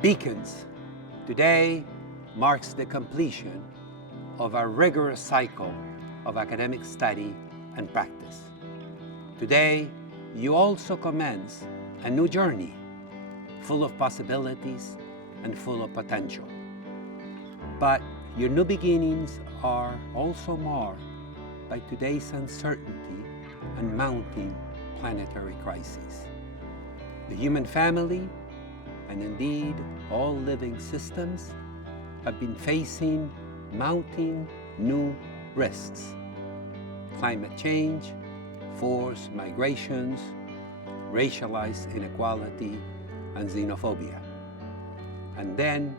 Beacons, today marks the completion of a rigorous cycle of academic study and practice. Today, you also commence a new journey full of possibilities and full of potential. But your new beginnings are also marked by today's uncertainty and mounting planetary crises. The human family, and indeed all living systems, have been facing mounting new risks. Climate change, forced migrations, racialized inequality, and xenophobia. And then,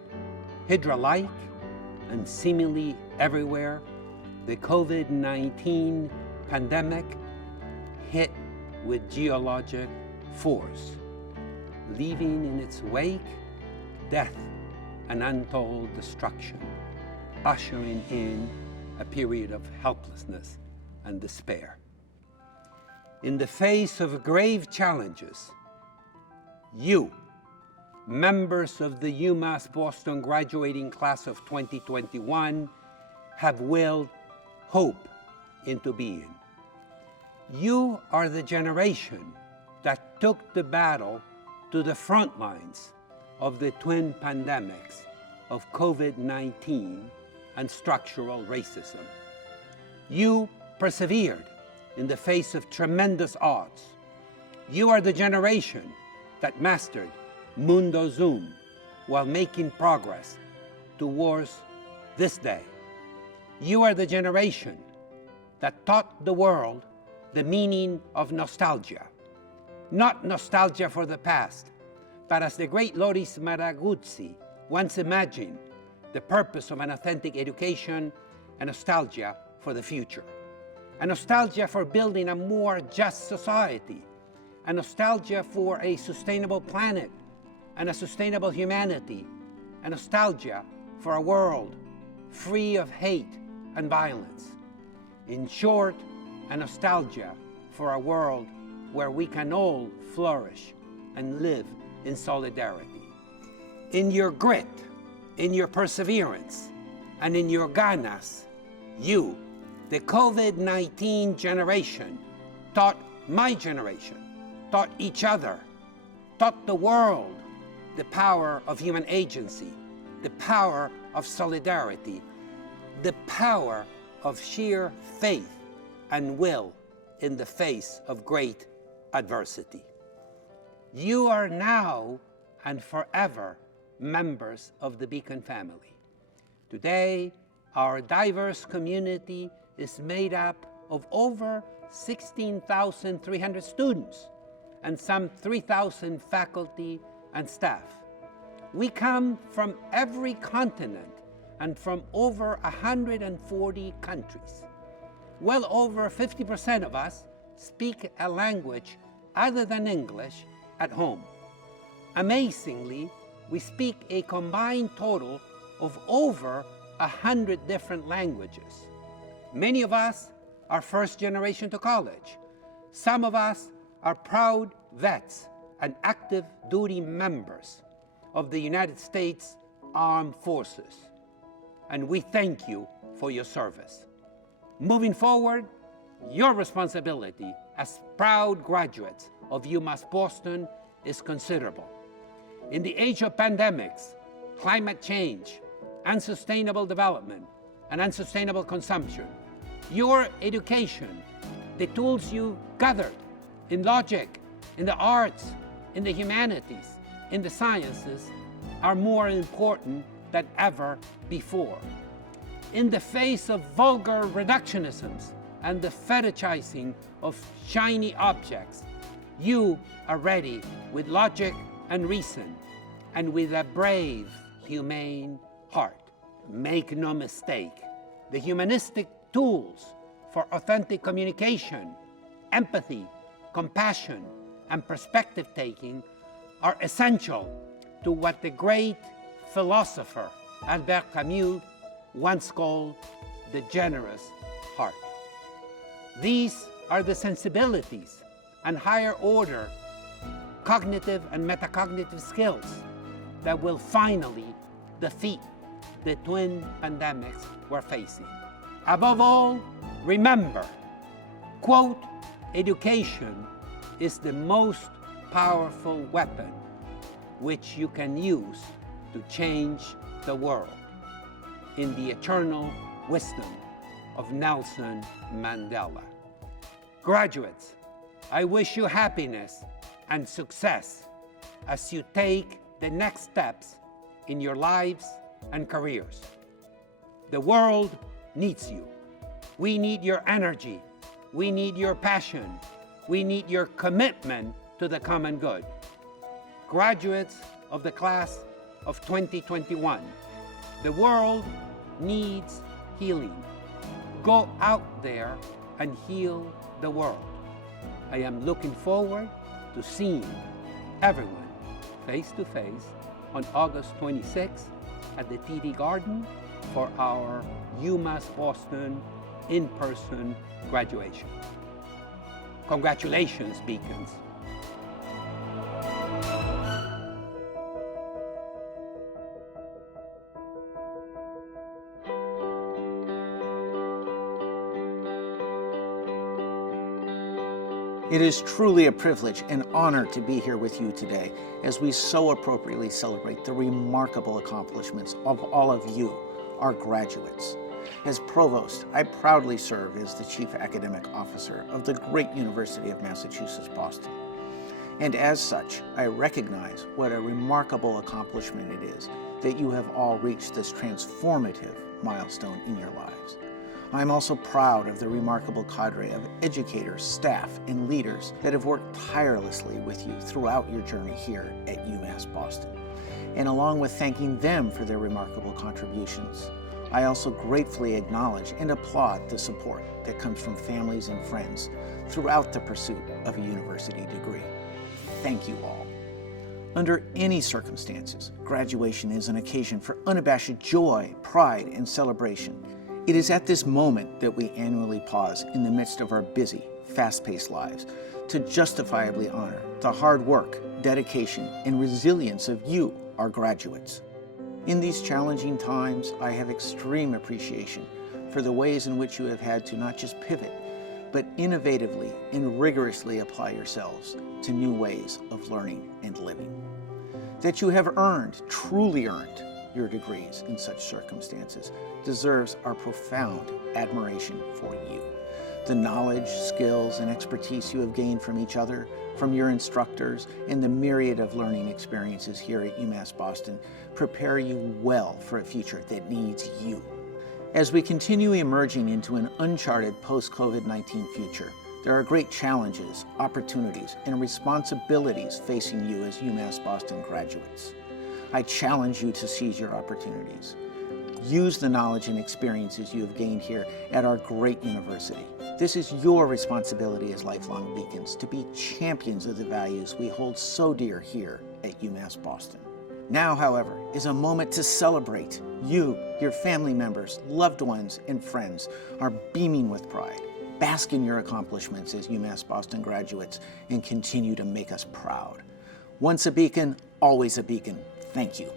Hydra-like and seemingly everywhere, the COVID-19 pandemic hit with geologic force, leaving in its wake death and untold destruction, ushering in a period of helplessness and despair. In the face of grave challenges, you, members of the UMass Boston graduating class of 2021, have willed hope into being. You are the generation that took the battle to the front lines of the twin pandemics of COVID-19 and structural racism. You persevered in the face of tremendous odds. You are the generation that mastered Mundo Zoom while making progress towards this day. You are the generation that taught the world the meaning of nostalgia. Not nostalgia for the past, but as the great Loris Maraguzzi once imagined, the purpose of an authentic education, a nostalgia for the future. A nostalgia for building a more just society, a nostalgia for a sustainable planet and a sustainable humanity, a nostalgia for a world free of hate and violence. In short, a nostalgia for a world where we can all flourish and live in solidarity. In your grit, in your perseverance, and in your ganas, you, the COVID-19 generation, taught my generation, taught each other, taught the world the power of human agency, the power of solidarity, the power of sheer faith and will in the face of great adversity. You are now and forever members of the Beacon family. Today, our diverse community is made up of over 16,300 students and some 3,000 faculty and staff. We come from every continent and from over 140 countries. Well over 50% of us speak a language other than English at home. Amazingly, we speak a combined total of over 100 different languages. Many of us are first generation to college. Some of us are proud vets and active duty members of the United States Armed Forces. And we thank you for your service. Moving forward, your responsibility as proud graduates of UMass Boston is considerable. In the age of pandemics, climate change, unsustainable development, and unsustainable consumption, your education, the tools you gathered in logic, in the arts, in the humanities, in the sciences, are more important than ever before. In the face of vulgar reductionisms and the fetishizing of shiny objects, you are ready with logic and reason, and with a brave, humane heart. Make no mistake, the humanistic tools for authentic communication, empathy, compassion, and perspective-taking are essential to what the great philosopher Albert Camus once called the generous heart. These are the sensibilities and higher order cognitive and metacognitive skills that will finally defeat the twin pandemics we're facing. Above all, remember, quote, education is the most powerful weapon which you can use to change the world, in the eternal wisdom of Nelson Mandela. Graduates, I wish you happiness and success as you take the next steps in your lives and careers. The world needs you. We need your energy. We need your passion. We need your commitment to the common good. Graduates of the class of 2021, the world needs healing. Go out there and heal the world. I am looking forward to seeing everyone face to face on August 26th at the TD Garden for our UMass Boston in-person graduation. Congratulations, Beacons. It is truly a privilege and honor to be here with you today as we so appropriately celebrate the remarkable accomplishments of all of you, our graduates. As Provost, I proudly serve as the Chief Academic Officer of the great University of Massachusetts, Boston. And as such, I recognize what a remarkable accomplishment it is that you have all reached this transformative milestone in your lives. I'm also proud of the remarkable cadre of educators, staff, and leaders that have worked tirelessly with you throughout your journey here at UMass Boston. And along with thanking them for their remarkable contributions, I also gratefully acknowledge and applaud the support that comes from families and friends throughout the pursuit of a university degree. Thank you all. Under any circumstances, graduation is an occasion for unabashed joy, pride, and celebration. It is at this moment that we annually pause in the midst of our busy, fast-paced lives to justifiably honor the hard work, dedication, and resilience of you, our graduates. In these challenging times, I have extreme appreciation for the ways in which you have had to not just pivot, but innovatively and rigorously apply yourselves to new ways of learning and living. That you have earned, truly earned, your degrees in such circumstances deserves our profound admiration for you. The knowledge, skills, and expertise you have gained from each other, from your instructors, and the myriad of learning experiences here at UMass Boston prepare you well for a future that needs you. As we continue emerging into an uncharted post-COVID-19 future, there are great challenges, opportunities, and responsibilities facing you as UMass Boston graduates. I challenge you to seize your opportunities. Use the knowledge and experiences you have gained here at our great university. This is your responsibility as lifelong beacons to be champions of the values we hold so dear here at UMass Boston. Now, however, is a moment to celebrate. You, your family members, loved ones, and friends are beaming with pride. Bask in your accomplishments as UMass Boston graduates and continue to make us proud. Once a beacon, always a beacon. Thank you.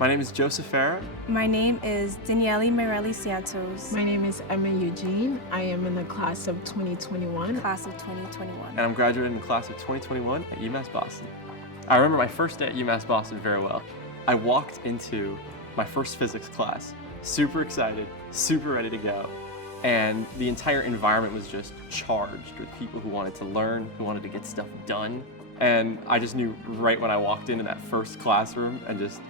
My name is Joseph Farah. My name is Danielle Mirelli Santos. My name is Emma Eugene. I am in the class of 2021. Class of 2021. And I'm graduating in the class of 2021 at UMass Boston. I remember my first day at UMass Boston very well. I walked into my first physics class, super excited, super ready to go. And the entire environment was just charged with people who wanted to learn, who wanted to get stuff done. And I just knew right when I walked into that first classroom and just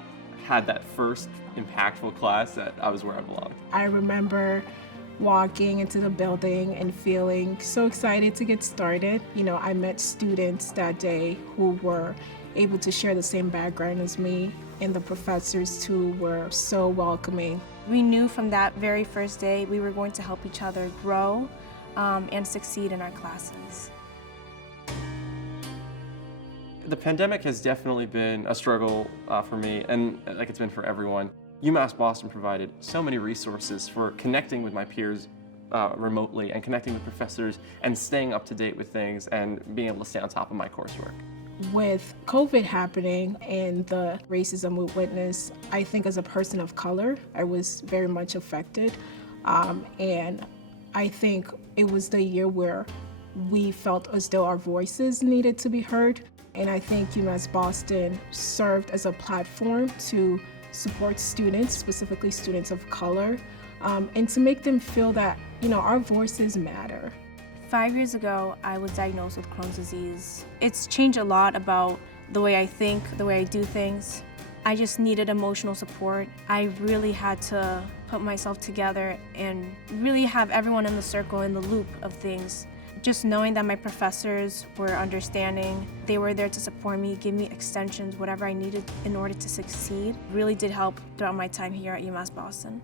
had that first impactful class that I was where I belonged. I remember walking into the building and feeling so excited to get started. You know, I met students that day who were able to share the same background as me, and the professors too were so welcoming. We knew from that very first day we were going to help each other grow and succeed in our classes. The pandemic has definitely been a struggle for me, and like it's been for everyone. UMass Boston provided so many resources for connecting with my peers remotely and connecting with professors and staying up to date with things and being able to stay on top of my coursework. With COVID happening and the racism we witnessed, I think as a person of color, I was very much affected. And I think it was the year where we felt as though our voices needed to be heard. And I think UMass Boston served as a platform to support students, specifically students of color, and to make them feel that, our voices matter. 5 years ago, I was diagnosed with Crohn's disease. It's changed a lot about the way I think, the way I do things. I just needed emotional support. I really had to put myself together and really have everyone in the circle, in the loop of things. Just knowing that my professors were understanding, they were there to support me, give me extensions, whatever I needed in order to succeed, really did help throughout my time here at UMass Boston.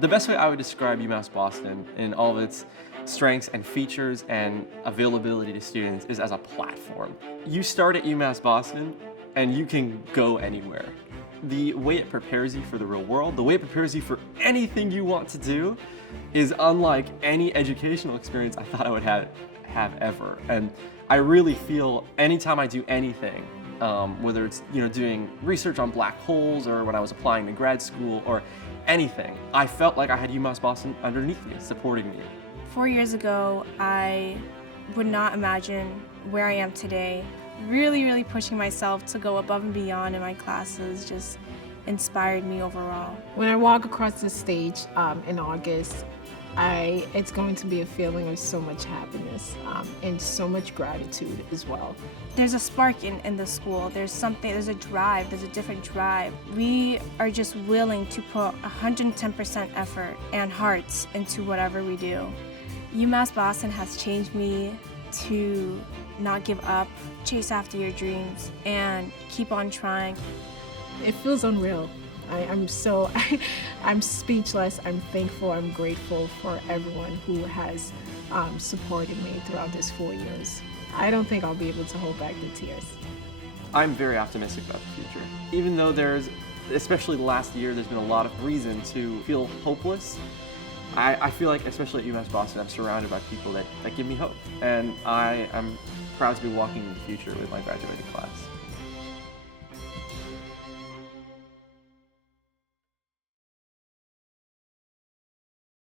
The best way I would describe UMass Boston in all of its strengths and features and availability to students is as a platform. You start at UMass Boston and you can go anywhere. The way it prepares you for the real world, the way it prepares you for anything you want to do is unlike any educational experience I thought I would have ever. And I really feel anytime I do anything, whether it's doing research on black holes or when I was applying to grad school or anything, I felt like I had UMass Boston underneath me, supporting me. 4 years ago, I would not imagine where I am today. Really pushing myself to go above and beyond in my classes just inspired me overall. When I walk across the stage in August, it's going to be a feeling of so much happiness and so much gratitude as well. There's a spark in the school. There's a drive, there's a different drive. We are just willing to put 110% effort and hearts into whatever we do. UMass Boston has changed me to not give up, chase after your dreams, and keep on trying. It feels unreal. I'm speechless. I'm thankful. I'm grateful for everyone who has supported me throughout this 4 years. I don't think I'll be able to hold back the tears. I'm very optimistic about the future. Even though especially the last year, there's been a lot of reason to feel hopeless. I feel like, especially at UMass Boston, I'm surrounded by people that give me hope. And I am proud to be walking in the future with my graduating class.